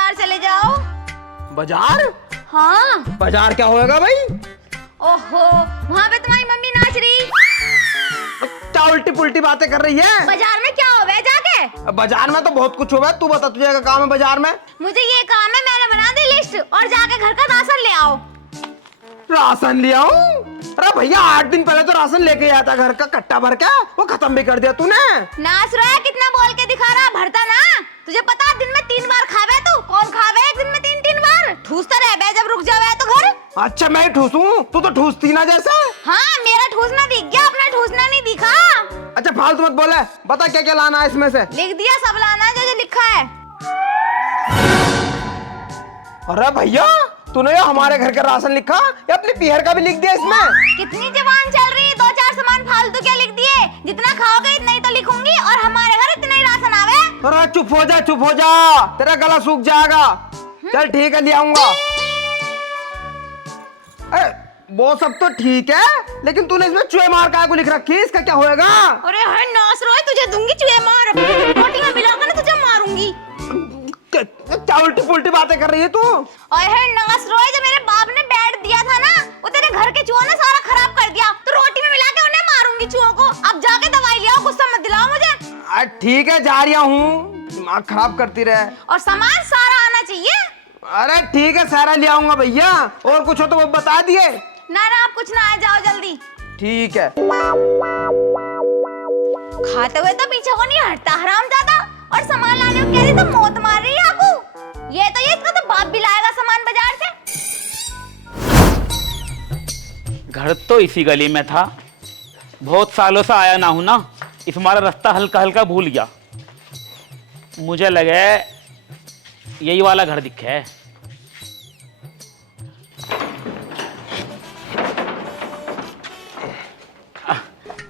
बाजार चले जाओ। बाजार? हाँ। बाजार क्या होएगा भाई? ओहो, वहाँ पे तुम्हारी मम्मी नाच रही। क्या उल्टी पुल्टी बातें कर रही है? बाजार में क्या हो गया जाके? बाजार में तो बहुत कुछ होगा, तू बता तुझे क्या काम है बाजार में? मुझे ये काम है, मैंने बना दी लिस्ट और जाके घर का राशन ले आओ। राशन ले आऊं? अरे भैया 8 दिन पहले तो राशन लेके आया था घर का कट्टा भर के, वो खत्म भी कर दिया तूने। नाच रहा है, कितना बोल के दिखा रहा, भरता ना। तुझे पता दिन में 3 बार खावे तू? कौन खावे एक दिन में 3-3 बार? ठूसता रह बे, जब रुक जावे तो घर। अच्छा मैं ठूसूं? तू तो ठूसती ना जैसे। हाँ, मेरा ठूसना दिख गया, अपना ठूसना नहीं दिखा। अच्छा फालतू मत बोले, बता क्या क्या लाना है इसमें से? लिख दिया सब लाना जो लिखा है। अरे भैया तूने ये हमारे घर का राशन लिखा या अपनी पीहर का भी लिख दिया इसमें? कितनी जबान चल रही है, 2-4 सामान फालतू क्या लिख दिए? जितना खाओगे इतना ही तो लिखूंगी, और हमारे घर इतना ही राशन आवे। अरे चुप हो जा, तेरा गला सूख जाएगा। चल ठीक है, ले आऊंगा। वो सब तो ठीक है, लेकिन तूने इसमें चूहे मार का को लिख रखी है, इसका क्या होएगा? अरे हर नास रोए, तुझे दूंगी चूहे मार, रोटी में मिलाकर ना तुझे मारूंगी। क्या उल्टी पुल्टी बातें कर रही है तू? और है नास रोए, जो मेरे बाप ने बेड दिया था ना, वो तेरे घर के चूहों ने सारा खराब कर दिया, तो रोटी में मिला के उन्हें मारूंगी चूहों को। अब जाके दवाई ले आओ, गुस्सा मत दिलाओ मुझे। ठीक है जा रहा हूँ, दिमाग खराब करती रहे। और सामान सारा आना चाहिए। अरे ठीक है सारा ले आऊंगा भैया, और कुछ हो तो वो बता दिए। ना आप कुछ ना आए, जाओ जल्दी। ठीक है। खाते हुए तो पीछे को नहीं हटता हरामजादा, और सामान लाने को कह रही तो मौत मार रही है आपको। ये इसका तो बाप भी लाएगा सामान बाजार से। घर तो इसी गली में था, बहुत सालों से आया ना हूं ना, इस हमारा रास्ता हल्का हल्का भूल गया। मुझे लगे यही वाला घर दिखे है।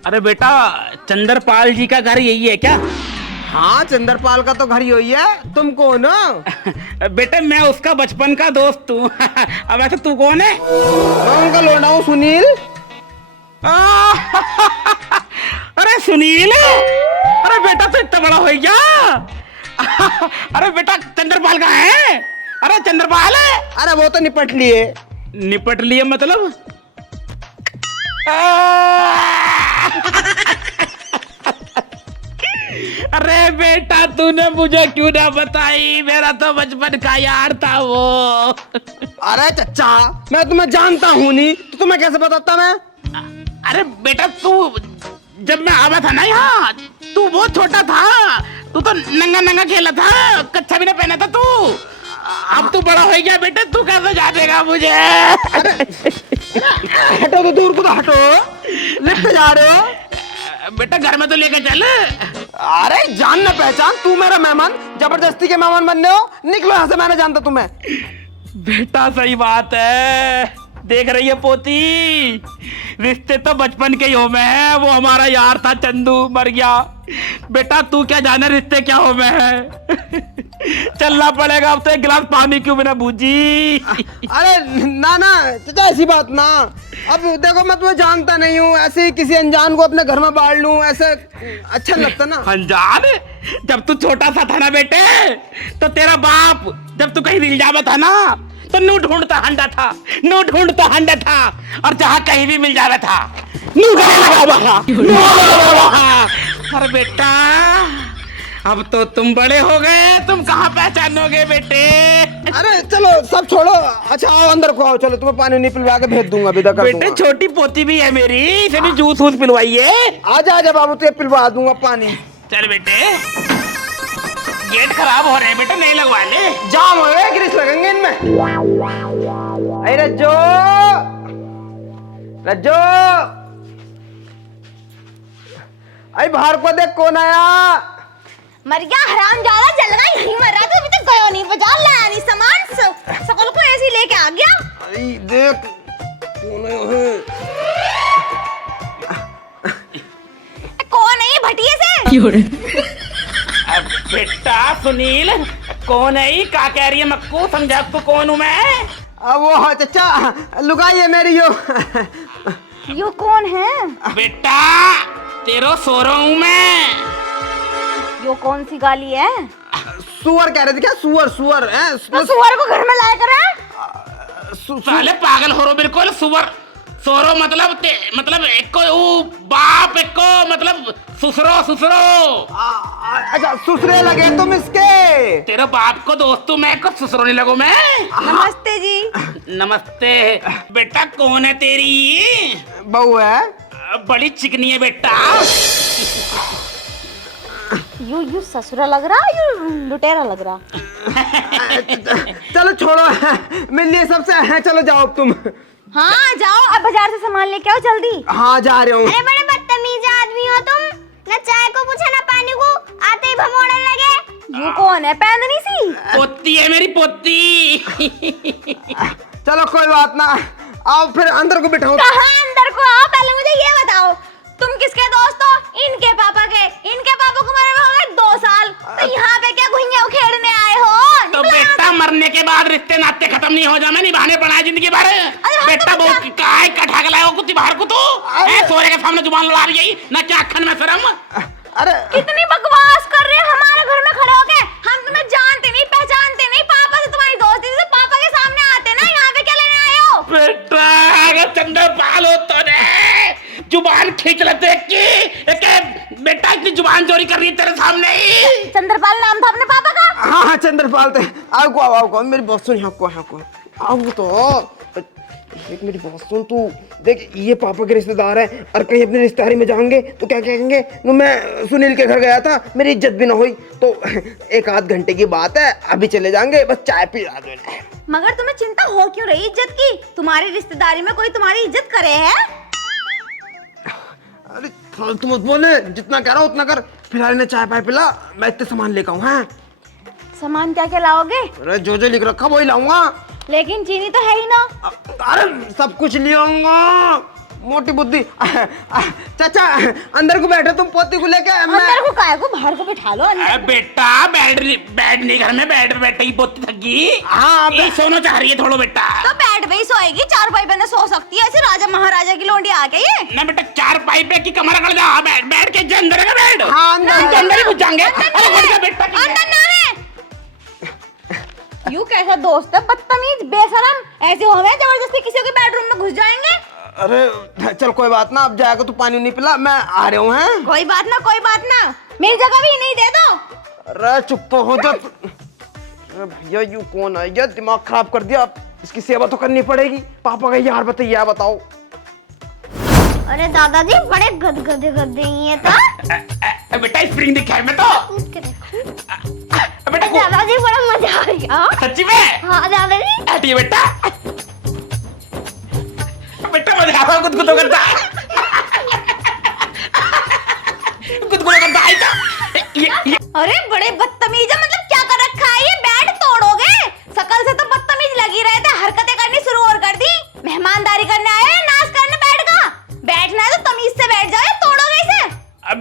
अरे बेटा, चंद्रपाल जी का घर यही है क्या? हाँ चंद्रपाल का तो घर यही है। तुम कौन हो? बेटे मैं उसका बचपन का दोस्त हूँ। अब ऐसे तू कौन है? मैं उनका लौंडा हूँ सुनील। अरे सुनील, अरे बेटा तो इतना बड़ा हो गया। अरे बेटा चंद्रपाल का है? अरे चंद्रपाल है। अरे वो तो निपट लिए। निपट लिए मतलब? अरे बेटा तूने मुझे क्यों ना बताई, मेरा तो बचपन का यार था वो। अरे चचा मैं तुम्हें जानता हूँ नहीं तो तुम्हें कैसे बताता मैं? अरे बेटा तू जब मैं आवा था ना यहाँ, तू बहुत छोटा था, तू तो नंगा नंगा खेला था, कच्छा भी ना पहना था तू। अब तू बड़ा हो गया बेटा, तू कैसे जानेगा मुझे? हटो तो दूर को, तो हटो, लिफ्ट जा रहे हो बेटा, घर में तो लेके चल। अरे जान न पहचान, तू मेरा मेहमान, जबरदस्ती के मेहमान बनने हो, निकलो यहाँ से, मैंने जानता तुम्हें। बेटा सही बात है, देख रही है पोती, रिश्ते तो बचपन के ही हो में है। वो हमारा यार था चंदू, मर गया। बेटा तू क्या जाने रिश्ते क्या हो में है। चलना पड़ेगा अब तो, एक गिलास पानी क्यों बिना बूझी। अरे ना ना चाचा ऐसी बात ना, अब देखो मैं तुम्हें जानता नहीं हूँ, ऐसे ही किसी अनजान को अपने घर में बाढ़ लूं, ऐसे अच्छा लगता ना। अनजान? जब तू छोटा सा था ना बेटे, तो तेरा बाप जब तू कहीं रिल जावा था ना, तो नू ढूंढता हंडा था, नू ढूंढता हंडा था, और जहाँ कहीं भी मिल जावा था नू गले लगा। अरे बेटा अब तो तुम बड़े हो गए, तुम कहाँ पहचानोगे बेटे। अरे चलो सब छोड़ो, अच्छा आओ अंदर को आओ, चलो तुम्हें पानी नहीं पिलवा के भेज दूंगा, विदा कर दूंगा। बेटे छोटी पोती भी है मेरी, इसे भी जूस वूस पिलवाइए। आजा आजा बाबू, तुझे पिलवा दूंगा पानी। चल बेटे, गेट खराब हो रहे हैं बेटा, नहीं लगवा ले। जाम हो गए, ग्रीस लगेंगे इनमें। अरे रज्जो रज्जो, अरे बाहर को देख कौन आया। मर गया हरामजादा, जल गया, यहीं मर रहा था, अभी तक गया नहीं, बाजार लाया नहीं सामान, सकल को ऐसे ही लेके आ गया। अरे देख कौन है। कौन है ये भटिये से? बेटा सुनील, कौन है ये? क्या कह रही है मक्कू, समझा आपको कौन हूँ मैं? अब वो हाँ चचा, लुगाई है मेरी यो कौन है? बेटा तेरो सो रहा हूँ मैं। यो कौन सी गाली है? सुअर कह रहे थे क्या? सुअर सुअर है? तो सुअर को घर में लाया करा। साले पागल हो रो बिल्कुल। सुअर सोरो मतलब एक को ऊ बाप, एक को मतलब ससुरो ससुरो। अच्छा ससुरे लगे तुम इसके? तेरे बाप को दोस्तों मैं को ससुरो नहीं लगो मैं। नमस्ते जी। नमस्ते बेटा, कौन है तेरी? बहू है। बड़ी चिकनी है बेटा। यू ससुरा लग रहा, यू लुटेरा लग रहा। चलो छोड़ो, मिल लिए सबसे। चलो जाओ अब तुम। हाँ जाओ, अब बाजार से सामान लेके आओ जल्दी। हाँ जा रहे हूँ। अरे बड़े बदतमीज आदमी हो तुम, ना चाय को पूछा ना पानी को, आते ही भमोड़ने लगे। यू कौन है? पैंदनी सी पोती है मेरी पोती। चलो कोई बात ना, आओ फिर अंदर को बिठाओ। कहाँ अंदर को आओ? पहले मुझे ये बताओ, तुम किसके दोस्त हो? इनके पापा के। इनके पापा को मरे हुए हो गए 2 साल, तो यहाँ पे क्या घुइयां उखेड़ने आए हो? तो बेटा मरने के बाद रिश्ते नाते खत्म नहीं हो जाए, निभाने पड़ा जिंदगी भर। बेटा वो काय कठा गलाए हो कुत्ती बाहर को तो है, सोरे के सामने जुबान लड़ा रही है ना, क्या अखन में शर्म। अरे कितनी बकवास कर रहे हो हमारे घर में खड़े होके। हम तुम्हें जानते नहीं, पहचानते नहीं। पापा से तुम्हारी दोस्ती से पापा के सामने आते ना, यहाँ पे क्या लेने आए हो? बेटा अगर चंद्रपाल हो तो ने जुबान खींच लेते कि बेटा इतनी जुबान चोरी कर रही है तेरे सामने ही। चंद्रपाल नाम था अपने पापा का? हाँ हाँ चंद्रपाल थे। आओ मेरी बात सुन। आओ तो एक मेरी बात सुन तू। देख ये पापा के रिश्तेदार है, और कहीं अपनी रिश्तेदारी में जाएंगे तो क्या कहेंगे? वो मैं सुनील के घर गया था, मेरी इज्जत भी ना हुई, तो 1 आध घंटे की बात है, अभी चले जाएंगे, बस चाय पिला दो। मगर तुम्हें चिंता हो क्यों रही इज्जत की? तुम्हारी रिश्तेदारी में कोई तुम्हारी इज्जत करे है? अरे फालतू मत बोले, जितना कह रहा हूँ उतना कर। फिलहाल ने चाय पाय पिला, मैं इतने सामान लेकर आऊँ। हाँ सामान क्या क्या लाओगे? अरे जो लिख रखा वही लाऊंगा। लेकिन चीनी तो है ही ना। अरे सब कुछ ले आऊंगा, मोटी बुद्धि। चाचा अंदर को बैठे, तुम पोती को लेके। अंदर को काय को, बाहर को बिठा लो अंदर। बेटा बैठ नहीं घर में, बैठ बैठे ही पोती थकी। हाँ ये सोना चाह रही है थोड़ा बेटा। तो बैठ पे ही सोएगी, 4 पाई पे ना सो सकती है ऐसे राजा महाराजा की लोंडी आके ये। ना बेटा 4 पाई पे की कमरा कर जा, बैठ के अंदर का बैठ। हाँ अंदर ही घुस जाएंगे। अरे घुस जा बेटा। अंदर ना है। यू कैसा दोस्त है, बदतमीज बेशरम। ऐसे हो गए जबरदस्ती किसी के बेडरूम में घुस जाएंगे। अरे चल कोई बात ना, अब जाएगा तो पानी नहीं पिला, मैं आ रहा हूँ। हैं कोई बात ना, कोई बात ना, मेरी जगह भी नहीं दे दो। अरे चुप तो हो जा। अरे भैया यू कौन है? ये दिमाग खराब कर दिया, इसकी सेवा तो करनी पड़ेगी। पापा का यार बताइए, बताओ। अरे दादाजी बड़े गदगदे ये तो। बेटा स्प्रिंग दिखा है मैं तो। कूद के देखो। बेटा दादाजी बड़ा मजा आ गया। सच्ची में? हाँ दादाजी। हटिए बेटा। बेटा मजा आ रहा है, कुछ करता है। कुछ करता है ये। अरे बड़े बदतमीज है, मतलब क्या कर रखा है ये? बेड तोड़ोगे? शकल से तो बदतमीज लगी रहे थे, हरकतें करनी शुरू और कर दी। मेहमानदारी करने आए हैं, नाश करने बेड का? बैठना है तो तमीज से बैठ जाओ, तोड़ोगे इसे?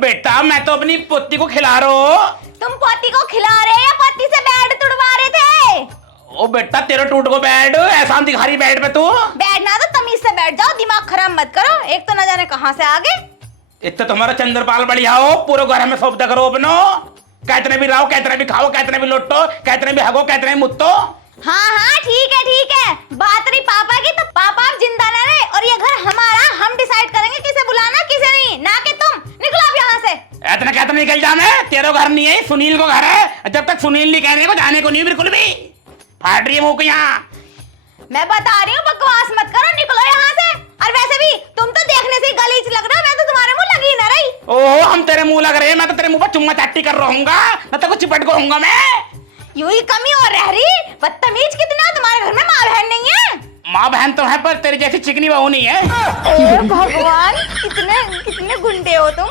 बेटा मैं तो अपनी पोती को खिला रहा हूँ। तुम पोती को खिला रहे या पोती से बेड तुड़वा रहे थे? ओ बेटा तेरा टूट को बेड, एहसान दिखा रही बेड पे तू। बैठना तो तमीज से बैठ जाओ, दिमाग खराब मत करो। एक तो न जाने कहां से आ गए। इतना तुम्हारा चंद्रपाल बढ़िया हो, पूरे घर में सौदा करो अपनो। कहते भी रहो, कहते भी खाओ, कहते भी लौटो, कहते भी हगो, कहते भी मुत्तो। हाँ ठीक है। बात रही पापा की, तो पापा अब जिंदा न रहे और ये घर हमारा, हम डिसाइड करेंगे किसे बुलाना किसे नहीं, ना कि तुम। निकलो अब यहाँ से। इतना कहते निकल जा, मैं तेरा घर नहीं है, सुनील को घर है। जब तक सुनील नहीं कहने को जाने को नहीं बिल्कुल भी। फाट रही है मुंह को यहाँ। मैं बता रही हूँ, बकवास मत करो, निकलो यहाँ से। और वैसे भी तुम तो देखने से ही गलीच लग रहे हो, मैं तो तुम्हारे मुंह लगी न रही। ओहो हम तेरे मुंह लग रहे हैं, मैं तो तेरे मुंह पर चुम्मा चाटी कर रहूंगा, न तो कुछ चिपट को रहूंगा मैं। यूं ही कमी और रह रही, बदतमीज कितना। तुम्हारे घर में माँ बहन नहीं है? माँ बहन तो है, पर तेरी जैसी चिकनी बहू नहीं है। हे भगवान, कितने गुंडे हो तुम।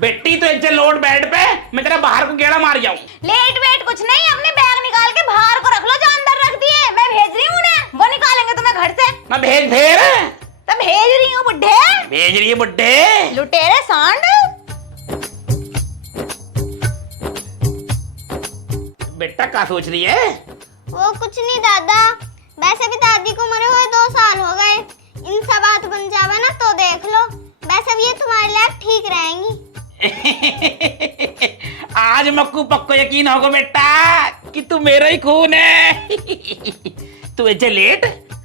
बेटी तो इज्जत लोड बेड पे, मैं तेरा बाहर को गेड़ा मार जाऊं। लेट वेट कुछ नहीं, अपने बैग निकाल के बाहर को रख लो जो अंदर रख दिए। मैं भेज रही हूँ उन्हें, वो निकालेंगे तुम्हें घर से। मैं भेज तो भेज रही हूँ बुड्ढे। भेज रही है बुड्ढे। लुटेरे सांड। बेटा क्या सोच रही है? वो कुछ नहीं दादा, वैसे भी दादी को मरे हुए 2 साल हो गए। इनसे बात बन जावे ना तो देख लो, वैसे भी ये तुम्हारे लिए ठीक रहेंगी। आज मक्कू पक्को यकीन होगा बेटा कि तू मेरा ही खून है। तू ऐसे लेट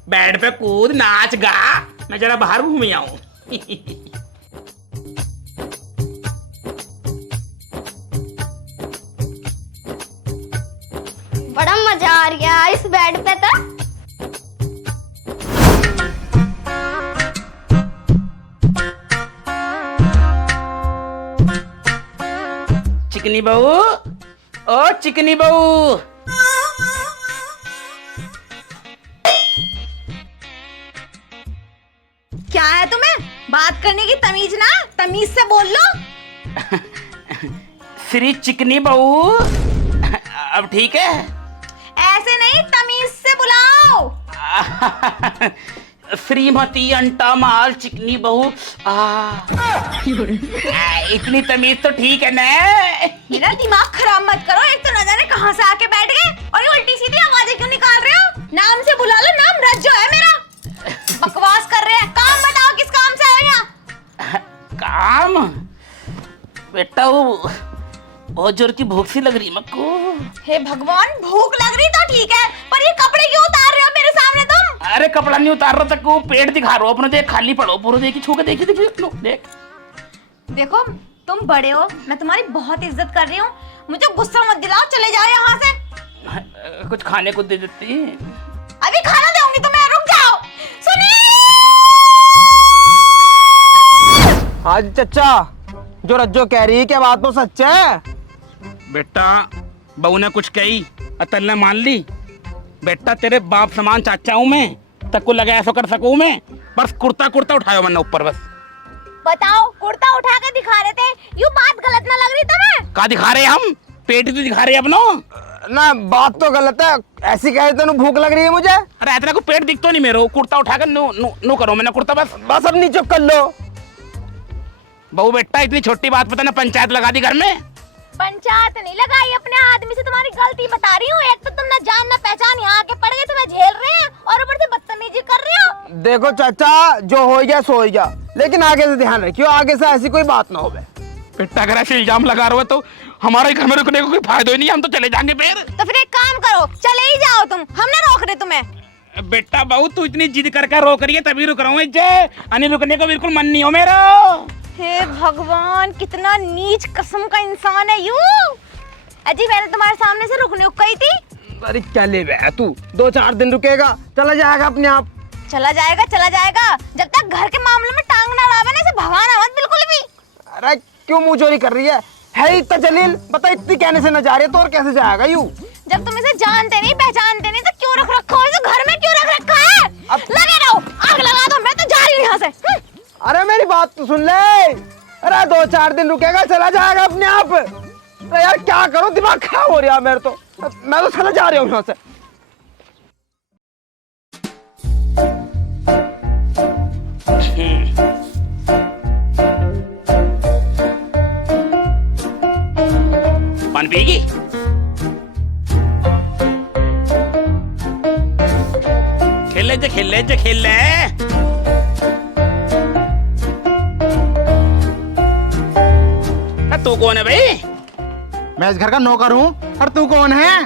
बेड पे कूद नाच गा, मैं जरा बाहर घूम आऊं। बड़ा मजा आ रहा है इस बेड पे तो। चिकनी बहू, ओ चिकनी बहू, क्या है तुम्हें? बात करने की तमीज ना, तमीज से बोल लो। श्री चिकनी बहू, अब ठीक है? ऐसे नहीं, तमीज से बुलाओ। श्रीमती अंटा माल चिकनी बहू। इतनी तमीज तो ठीक है ना। मेरा दिमाग खराब मत करो। एक तो न जाने कहां से आके बैठ गए और ये उल्टी सीधी आवाजें क्यों निकाल रहे हो? नाम से बुला लो, नाम रज्जो है मेरा। बकवास कर रहे हैं। काम बताओ, किस काम से आए यहाँ? काम? बेटा वो बहुत जोर की भूख सी लग रही मक्कू। हे भगवान, भूख लग रही तो ठीक है, पर ये कपड़े क्यों उतार रहे हो मेरे सामने तुम? अरे कपड़ा नहीं उतार रहा तक वो पेट दिखा रहा हो अपना, देख खाली पड़ो पूरा, देखी छू के देखी देखी लो, देख। देखो तुम बड़े हो, मैं तुम्हारी बहुत इज्जत कर रही हूँ, मुझे गुस्सा मत दिलाओ, चले जाओ यहाँ से। कुछ खाने को दे देती। अभी खाना दूंगी तुम्हें, रुक जाओ। सुनिए। हाँ जी चचा, जो रज्जो कह रही है क्या बात तो सच है? बेटा बहू ने कुछ कही अतल ने मान ली। बेटा तेरे बाप समान चाचा हूँ मैं, तक को लगा ऐसा कर सकूँ मैं, बस कुर्ता कुर्ता उठायो वरना ऊपर बस। बताओ, कुर्ता उठा के दिखा रहे थे, यूँ बात गलत ना लग रही तुम्हें? का दिखा रहे हम? पेट ही तो दिखा रहे अपनो ना। बात तो गलत है, ऐसी कहे तो भूख लग रही है मुझे। अरे इतना को पेट दिख तो नहीं मेरे, कुर्ता उठा कर नो नो नो करो मैंने कुर्ता बस। बस अब नीचे कर लो। बहू बेटा इतनी छोटी बात पता ना पंचायत लगा दी घर में। पंचायत नहीं लगाई, अपने आदमी से तुम्हारी गलती बता रही हूँ। एक तो तुम ना जान ना पहचान, यहाँ आके पड़ गए, तुम्हें झेल रहे हैं और ऊपर से बदतमीजी कर रहे हो। देखो चाचा, जो हो गया सो गया, लेकिन आगे से ध्यान रखियो, आगे से ऐसी कोई बात ना हो। बेटा अगर ऐसे इल्जाम लगा रहे हो तो हमारे घर में रुकने को कोई फायदा ही नहीं, हम तो चले जाएंगे फिर। तो फिर एक काम करो, चले ही जाओ तुम, हम ना रोक रहे तुम्हें। बेटा बहू तू इतनी जिद करके रोक रही है तभी रुक रहा हूँ, अन्य रुकने को बिल्कुल मन नहीं हो मेरा। हे भगवान, कितना नीच किस्म का इंसान है यू। अजी मैंने तुम्हारे सामने से रुकने को कही थी। अरे क्या ले बे तू, 2-4 दिन रुकेगा, चला जाएगा अपने आप। चला जाएगा, चला जाएगा, जब तक घर के मामले में टांग ना अड़ावे ना, इसे भगाना मत बिल्कुल भी। अरे क्यों मुंह चोरी कर रही है इतना जलील? बता, इतनी कहने से न जा रही है तो और कैसे जाएगा यूं? जब तुम इसे जानते नहीं पहचानते नहीं तो क्यों रख रखा हो इसे घर में, क्यों रख रखा है? लगे रहो, आग लगा दो, मैं तो जा रही हूँ यहाँ से। अरे मेरी बात तो सुन ले। अरे 2-4 दिन रुकेगा, चला जाएगा अपने आप। अरे यार क्या करूं, दिमाग खराब हो रहा है मेरे तो। मैं तो चला जा रही हूँ यहाँ से। पान पिएगी? खेल ले। तू कौन है भाई? मैं इस घर का नौकर हूँ, और तू कौन है?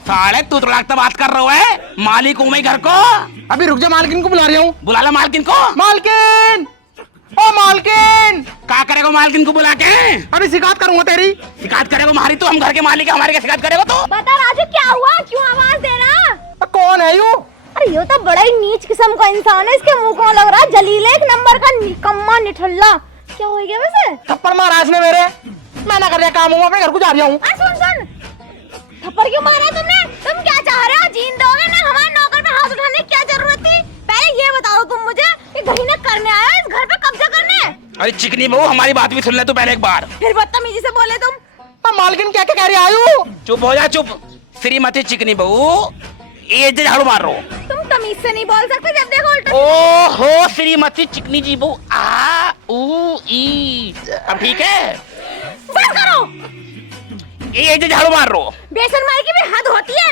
साले तू तो लगता बात कर रहा है, मालिक हूँ मैं घर को। अभी रुक जा, मालकिन को बुला रही हूँ। बुला ला मालकिन को। मालकिन, ओ मालकिन। क्या करेगा मालकिन को बुला के? अभी शिकायत करूंगा तेरी। शिकायत करेगा हमारी? तो हम घर के मालिक है, हमारे क्या शिकायत करेगा तू? बता राजू, क्या हुआ, क्यों आवाज दे रहा? कौन है यू? अरे ये तो बड़ा ही नीच किस्म का इंसान है, इसके मुंह को लग रहा है जलील, एक नंबर का निकम्मा निठल्ला। क्या हो गया वैसे? थप्पड़ मारा इसने मेरे, मैं ना कर रहा काम हूँ, अपने घर को जा रही हूँ। सुन, थप्पड़ क्यों मारा तुमने? तुम क्या चाह रहे हो? जीन दोगे ना? हमारे नौकर पे हाथ उठाने की क्या जरूरत थी? पहले ये बताओ तुम मुझे, ये गहीने करने आए हो, इस घर पे कब्जा करने? अरे चिकनी बहू, हमारी बात भी सुन ले तू पहले एक बार। फिर बदतमीजी से बोले तुम। मालकिन क्या क्या कह रही आयु? चुप हो जा, चुप। श्रीमती चिकनी बहू, ये झाड़ू मार रहा हो। तुम तमीज से नहीं बोल सकते, जब देखो उल्टा। ओहो श्रीमती चिकनी जी बहू, आ ऊ ई, अब ठीक है? बस करो। ये झाड़ू मार रहा हो। बेसन मार की भी हद होती है।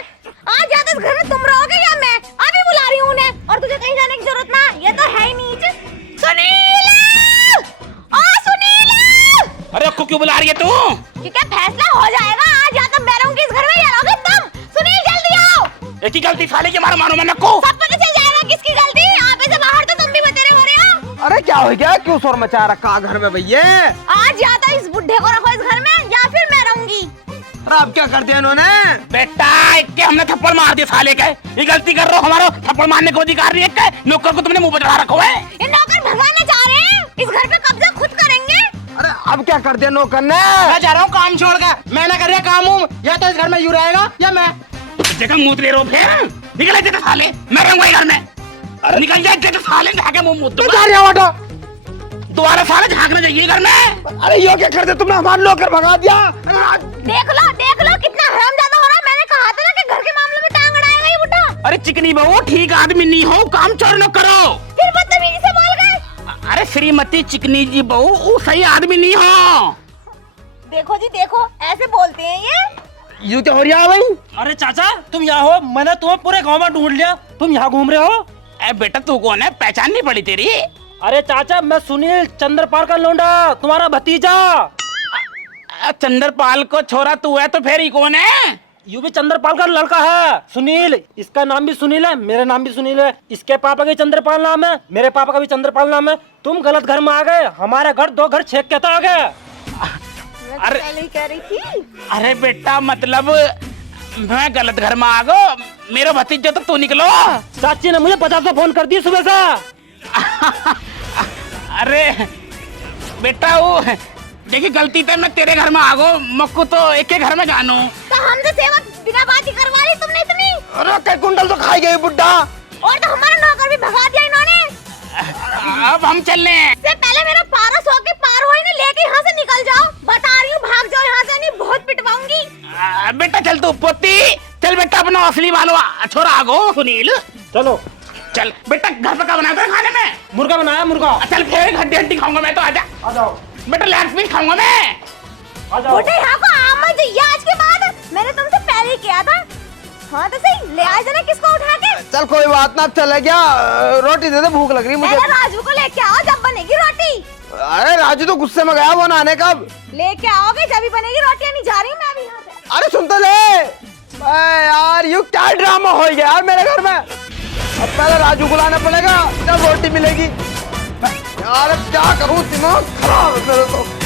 आज या तो इस घर में तुम रहोगे या मैं। अभी बुला रही हूँ उन्हें, और तुझे कहीं जाने की जरूरत ना, ये तो है ही नीच। सुनील! ओ सुनील! अरे अक्को क्यों बुला रही है तू? क्योंकि फैसला हो जाएगा आज, या तो मैं रहूंगी इस घर में या रहोगे तुम। सुनील जल्दी आओ। एक ही गलती साले की मारो मानो मैं नक्को। सब पता चल जाएगा किसकी गलती। आप से बाहर तो तुम भी बतेरे हो रहे हो। अरे क्या हो गया, क्यों शोर मचा रखा घर में भैया? आज या तो इस बुढ़े को रखो इस घर में या फिर मैं रहूंगी। अरे अब क्या कर दिया इन्होंने? बेटा इक्के हमने थप्पड़ मार दिया साले के। ये गलती कर रहे हो, हमारा थप्पड़ मारने को अधिकार नहीं है। नौकर को तुमने मुंह पे चढ़ा रखा है। ये नौकर भगाना चाह रहे हैं, इस घर पे कब्जा खुद करेंगे। अरे अब क्या कर दिया नौकर ने? मैं जा रहा हूँ काम छोड़ के। मैं ना कर रहा काम हूँ, या तो इस घर में यूं रहेगा या मैं। जगह मुंह ले रो फिर निकल जाते साले, मैं रहूंगा घर में। अरे निकल जाए साले, जाके मुंह दोबारा साले झांकना चाहिए घर में। अरे यो क्या कर दिया तुमने, हमारे नौकर भगा दिया। देख लो कितना हरामजादा हो रहा है। मैंने कहा था ना कि घर के मामले में टांग अड़ाएगा ये बुढ़ा। अरे चिकनी बहू ठीक आदमी नहीं हो, काम चोर न करो। फिर बदतमीजी से बोल गए। अरे श्रीमती चिकनी जी बहू, वो सही आदमी नहीं हो। देखो जी देखो, ऐसे बोलते हैं ये। यू क्या हो रहा है भाई? अरे चाचा तुम यहाँ हो, मैंने तुम्हें पूरे गांव में ढूंढ लिया, तुम यहाँ घूम रहे हो। ए बेटा तू कौन है, पहचान नहीं पड़ी तेरी? अरे चाचा मैं सुनील चंद्रपाल का लौंडा, तुम्हारा भतीजा। चंद्रपाल को छोरा तू है तो फिर ही कौन है? यू भी चंद्रपाल का लड़का है सुनील। इसका नाम भी सुनील है, मेरा नाम भी सुनील है। इसके पापा का चंद्रपाल नाम है, मेरे पापा का भी चंद्रपाल नाम है। तुम गलत घर में आ गए, हमारे घर 2 घर छेक के तो आ गए। अरे पहले ही कह रही थी। अरे बेटा मतलब मैं गलत घर में आ गो, मेरा भतीजा तो तू निकलो। चाची ने मुझे 50 फोन कर दिए सुबह से। अरे बेटा वो देखिए गलती तो मैं तेरे घर में आ गो, मक्कू तो एक के घर में जानू। तो हमसे सेवा बिना बात ही करवा ली तुमने इतनी। अरे कई कुंडल तो खाई गई बुड्ढा। और तो हमारा नौकर भी भगा दिया इन्होंने। अब हम चलने से पहले मेरा पारस होके पार हो ही लेके यहाँ से निकल जाओ। बता रही हूँ भाग जाओ यहाँ से, नहीं बहुत पिटवाऊंगी। बेटा चल तू पोती, चल बेटा अपना असली वालो छोरा आ गो सुनील। चलो चल बेटा, घर पे क्या बनाया खाने में? मुर्गा बनाया मुर्गा। चल फिर हड्डी हड्डी खाऊंगा मैं तो, आजा। आ जाओ बेटा लेग पीस खाऊंगा मैं। आ जाओ। बुढ़े यहाँ को आमद चाहिए आज के बाद। मैंने तुमसे पहले ही किया था। हाँ तो सही, ले आ जाना किसको उठा के। चल कोई बात ना, चले गया। रोटी दे दे, भूख लग रही मुझे। पहले राजू को लेके आओ, जब बनेगी रोटी। अरे राजू तो गुस्से में गया, वो नहाने कब? लेके आओगे जब ही बनेगी रोटी। नहीं जा रही हूँ मैं अभी यहाँ से। अरे सुन तो ले। यार यू क्या ड्रामा हो गया यार मेरे घर में। अब पहले राजू को लाना पड़ेगा, जब रोटी मिलेगी। यार अब क्या करूँ, दिमाग खराब है मेरे तो।